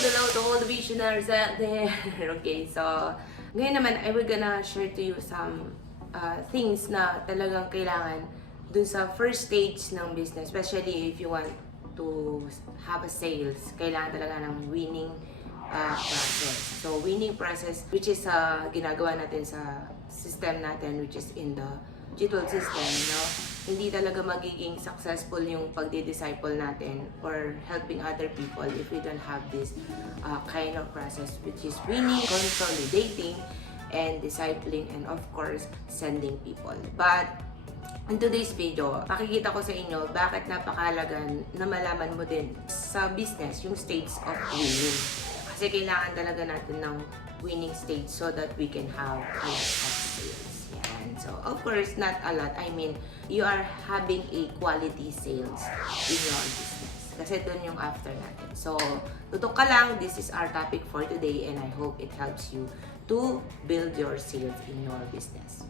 hello to all the visionaries out there. Okay, so ngayon naman I will gonna share to you some things na talagang kailangan dun sa first stage ng business, especially if you want to have a sales. Kailangan talaga ng winning process. So winning process, which is ginagawa natin sa system natin, which is in the G12 system, no? Hindi talaga magiging successful yung pagdi-disciple natin or helping other people if we don't have this kind of process, which is winning, consolidating, and discipling, and of course, sending people. But in today's video, pakikita ko sa inyo bakit napakahalaga na malaman mo din sa business yung stage of winning. Kasi kailangan talaga natin ng winning stage so that we can have a lot of sales. So, of course, not a lot. I mean, you are having a quality sales in your business. Kasi dun yung after natin. So, tutok ka lang. This is our topic for today and I hope it helps you to build your sales in your business.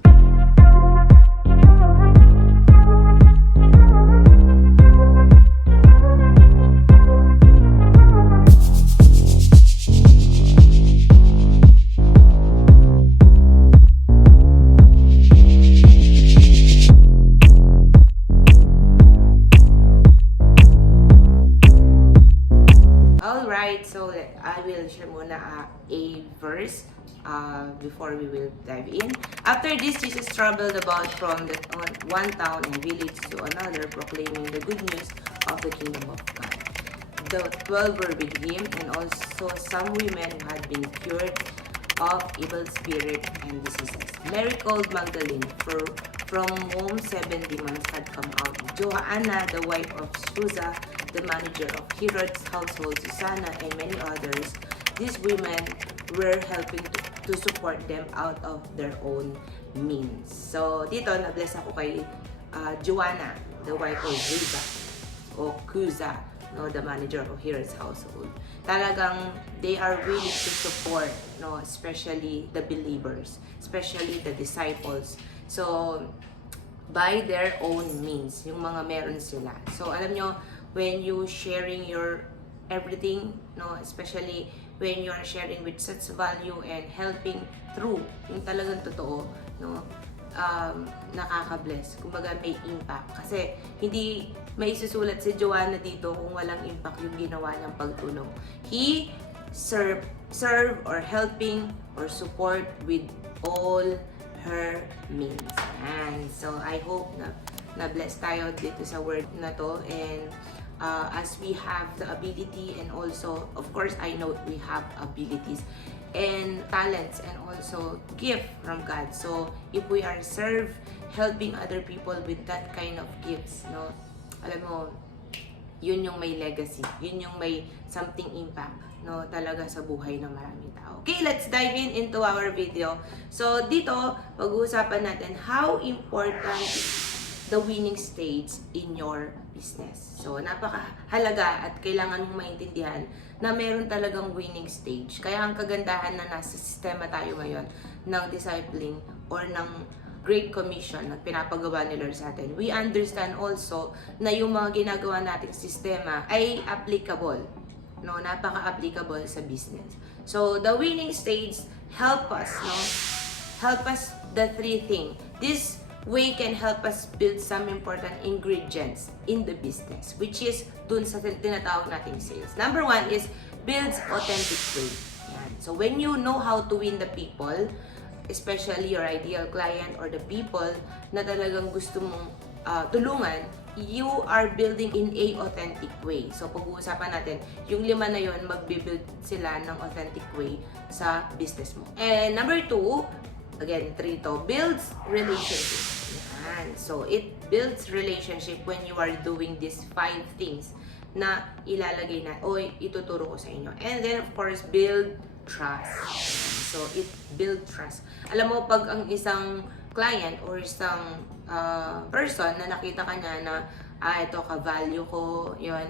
So I will share muna a verse before we will dive in. After this, Jesus traveled about from one town and village to another, proclaiming the good news of the kingdom of God. The 12 were with him, and also some women who had been cured of evil spirit and diseases. Mary called Magdalene, from whom 7 demons had come out. Joanna, the wife of Chuza, the manager of Herod's household, Susanna, and many others. These women were helping to support them out of their own means. So, dito, na-bless ako kay Joanna, the wife of Chuza, no, the manager of Herod's household. Talagang, they are willing to support, no, especially the believers, especially the disciples. So, by their own means, yung mga meron sila. So, alam nyo, when you sharing your everything, no, especially when you are sharing with such value and helping through yung talagang totoo, no, nakaka-bless. Kumbaga may impact. Kasi hindi may isusulat si Joanna dito kung walang impact yung ginawa niyang pagtulong. He serve or helping or support with all her means. And so I hope na bless tayo dito sa word na to, and as we have the ability, and also of course I know we have abilities and talents and also gift from God. So if we are helping other people with that kind of gifts, no, alam mo, yun yung may legacy, yun yung may something impact, no, talaga sa buhay ng maraming tao. Okay, let's dive into our video. So dito, pag-uusapan natin how important the winning stage in your business. So, napakahalaga at kailangan mong maintindihan na meron talagang winning stage. Kaya ang kagandahan na nasa sistema tayo ngayon ng discipling or ng Great Commission na pinapagawa ni Lord sa atin. We understand also na yung mga ginagawa nating sistema ay applicable. No, napaka-applicable sa business. So, the winning stage help us, no? Help us the three things. This way can help us build some important ingredients in the business, which is dun sa tinatawag nating sales. Number 1 is builds authentic way. Yan. So when you know how to win the people, especially your ideal client or the people na talagang gusto mong tulungan, you are building in a authentic way. So pag-uusapan natin, yung 5 na yon, magbibuild sila ng authentic way sa business mo. And number 2, again, 3 to, builds relationship. Yan. So, it builds relationship when you are doing these 5 things na ilalagay na, o ituturo ko sa inyo. And then, of course, build trust. So, it build trust. Alam mo, pag ang isang client or isang person na nakita ka niya na, ito ka-value ko, yun,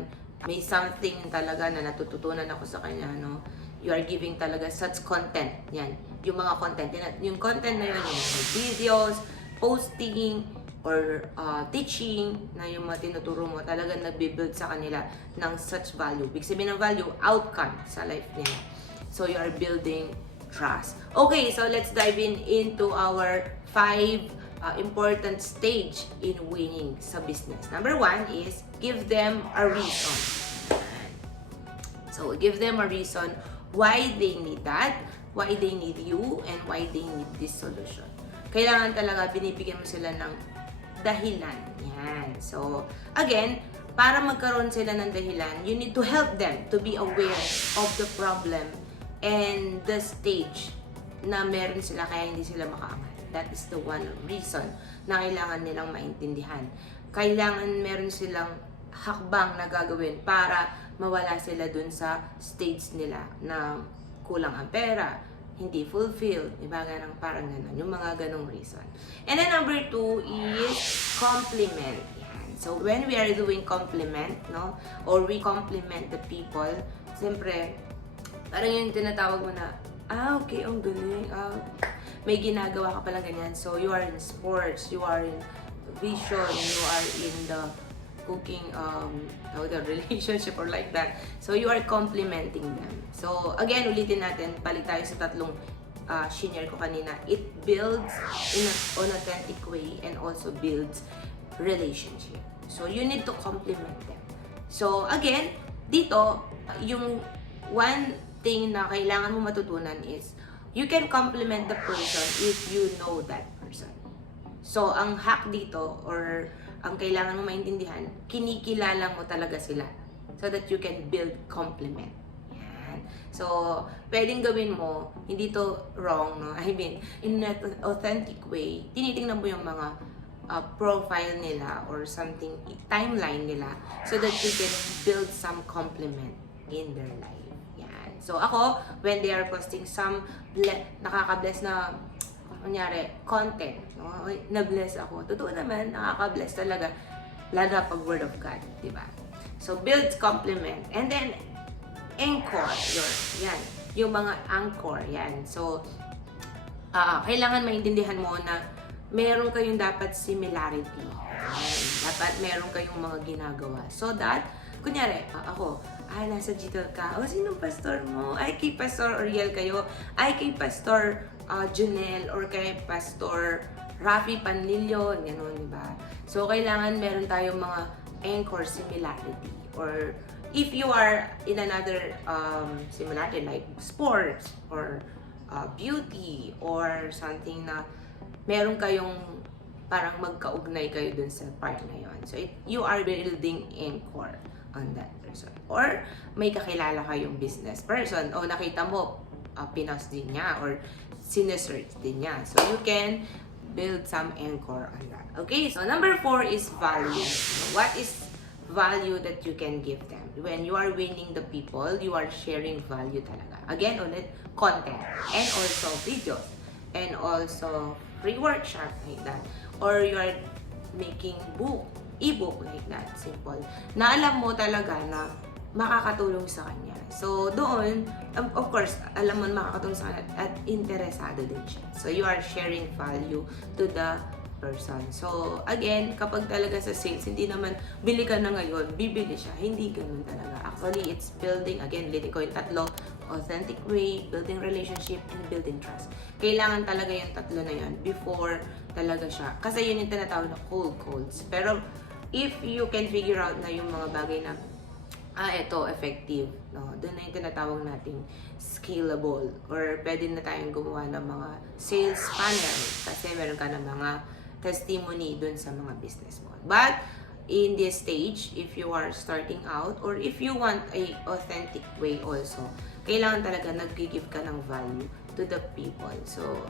may something talaga na natututunan ako sa kanya, no? You are giving talaga such content. Yan. Yung mga content. Yung content na yun, yung videos, posting, or teaching na yung mga tinuturo mo talagang nagbe-build sa kanila ng such value. Ibig sabihin ng value, outcome sa life nila. So you are building trust. Okay, so let's dive into our 5 important stage in winning sa business. Number 1 is give them a reason. So give them a reason why they need that, why they need you, and why they need this solution. Kailangan talaga binibigyan mo sila ng dahilan. Yan. So, again, para magkaroon sila ng dahilan, you need to help them to be aware of the problem and the stage na meron sila kaya hindi sila makaangat. That is the one reason na kailangan nilang maintindihan. Kailangan meron silang hakbang na gagawin para mawala sila dun sa stage nila na kulang ang pera, hindi fulfilled, diba? Parang ganun, yung mga ganong reason. And then number 2 is compliment. Yan. So when we are doing compliment, no, or we compliment the people, siyempre, parang yung tinatawag mo na, okay, ang galing, may ginagawa ka palang ganyan. So you are in sports, you are in vision, you are in the cooking, the relationship or like that. So you are complimenting them. So again, ulitin natin, balik tayo sa tatlong shinare ko kanina. It builds in an authentic way and also builds relationship. So you need to compliment them. So again, dito, yung one thing na kailangan mo matutunan is you can compliment the person if you know that person. So ang hack dito or ang kailangan mo maintindihan, kinikilala mo talaga sila so that you can build compliment. Yan. So, pwedeng gawin mo, hindi to wrong, no? I mean, in an authentic way, tinitingnan mo yung mga profile nila or something, timeline nila so that you can build some compliment in their life. Yan. So, ako, when they are posting some nakaka-bless na kunyari, content, no? Na-bless ako. Totoo naman, nakaka-bless talaga. Lalo na pag word of God, di ba? So, build compliment. And then, anchor. Yan. Yung mga anchor, yan. So, kailangan maintindihan mo na meron kayong dapat similarity. Yan. Dapat meron kayong mga ginagawa. So that, kunyari, ako, nasa G12 ka. Sinong pastor mo? Ay, kay Pastor Oriel kayo. Ay, kay Pastor Junel or kay Pastor Rafi Panlilio, gano'n, di ba? So, kailangan meron tayong mga anchor similarity. Or, if you are in another similarity like sports or beauty or something na meron kayong parang magkaugnay kayo dun sa part na yun. So, you are building anchor on that person. Or, may kakilala kayong business person o nakita mo, pinost din niya or sinesearch din niya. So, you can build some anchor on that. Okay? So, number 4 is value. So, what is value that you can give them? When you are winning the people, you are sharing value talaga. Again, ulit, content. And also videos. And also free workshop like that. Or you are making e-book like that. Simple. Na alam mo talaga na makakatulong sa kanya. So, doon, of course, alam mo makakatulong sa kanya at interesado din siya. So, you are sharing value to the person. So, again, kapag talaga sa sales, hindi naman bili ka na ngayon, bibili siya. Hindi ganun talaga. Actually, it's building, again, ulitin ko yung tatlo, authentic way, building relationship, and building trust. Kailangan talaga yung tatlo na yun before talaga siya. Kasi yun yung tinatawag na cold calls. Pero, if you can figure out na yung mga bagay na ito, effective. No? Doon na yung tinatawag nating scalable. Or pwede na tayong gumawa ng mga sales funnel. Kasi meron ka ng mga testimony doon sa mga business mo. But, in this stage, if you are starting out, or if you want a authentic way also, kailangan talaga nag-give ka ng value to the people. So,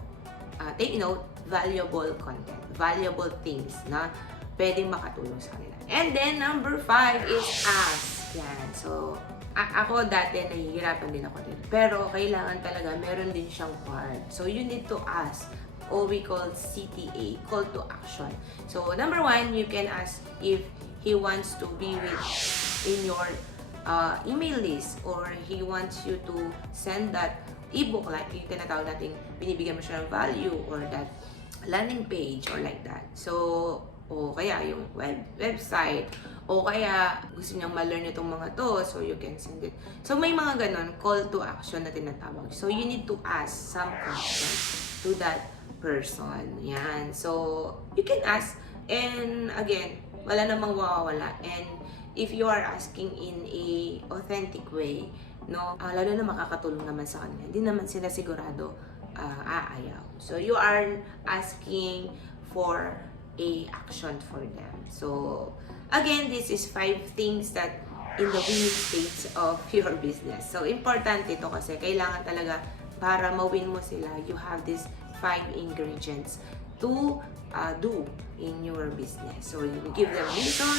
take note, valuable content, valuable things na pwedeng makatulong sa kanila. And then, number 5 is ask. Yan. So, ako dati, nahihirapan din ako din. Pero, kailangan talaga, meron din siyang part. So, you need to ask, or we call CTA, call to action. So, number 1, you can ask if he wants to be in your email list, or he wants you to send that ebook, like yung tinatawag natin, binibigyan mo siya ng value, or that landing page, or like that. So, o kaya yung website, o kaya gusto niyang ma-learn itong mga to, so you can send it. So may mga ganon, call to action na tinatawag. So you need to ask some questions to that person. Yan. So you can ask, and again, wala namang mawawala. And if you are asking in a authentic way, no, lalo na makakatulong naman sa kanila. Hindi naman sila sigurado aayaw. So you are asking for a action for them. So again, this is 5 things that in the winning stage of your business. So important ito kasi kailangan talaga para ma-win mo sila, you have these 5 ingredients to do in your business. So you give them reason,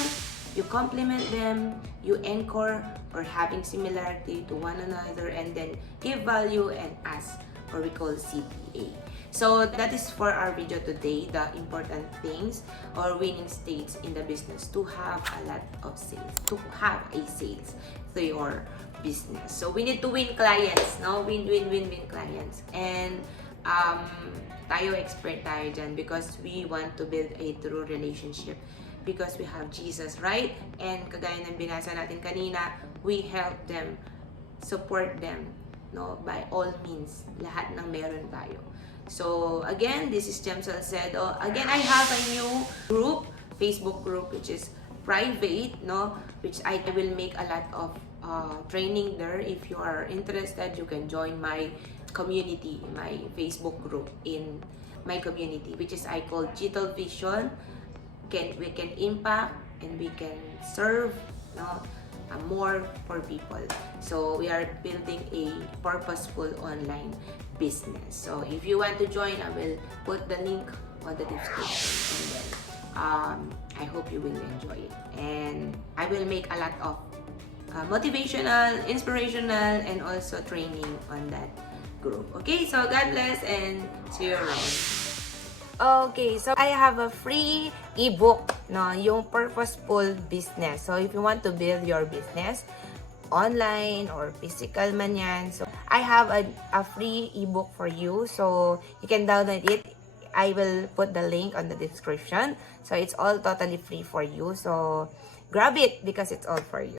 you compliment them, you anchor or having similarity to one another, and then give value and ask, or we call CPA. So that is for our video today, the important things or winning states in the business to have a lot of sales, to have a sales to your business. So we need to win clients, no? Win clients. And tayo expert tayo dyan because we want to build a true relationship because we have Jesus, right? And kagaya ng binasa natin kanina, we help them, support them, no? By all means, lahat ng meron tayo. So again, this is Jhem Salcedo. Again, I have a new group, Facebook group, which is private, no? Which I will make a lot of training there. If you are interested, you can join my community, my Facebook group in my community, which is I call G12 Vision. We can impact and we can serve, no? More for people. So we are building a purposeful online business. So if you want to join, I will put the link on the description, and then I hope you will enjoy it. And I will make a lot of motivational, inspirational, and also training on that group. Okay, so God bless and see you around. Okay, so I have a free ebook, no, yung Purposeful Business. So if you want to build your business, online or physical man yan, so I have a free ebook for you. So you can download it. I will put the link on the description. So it's all totally free for you. So grab it because it's all for you.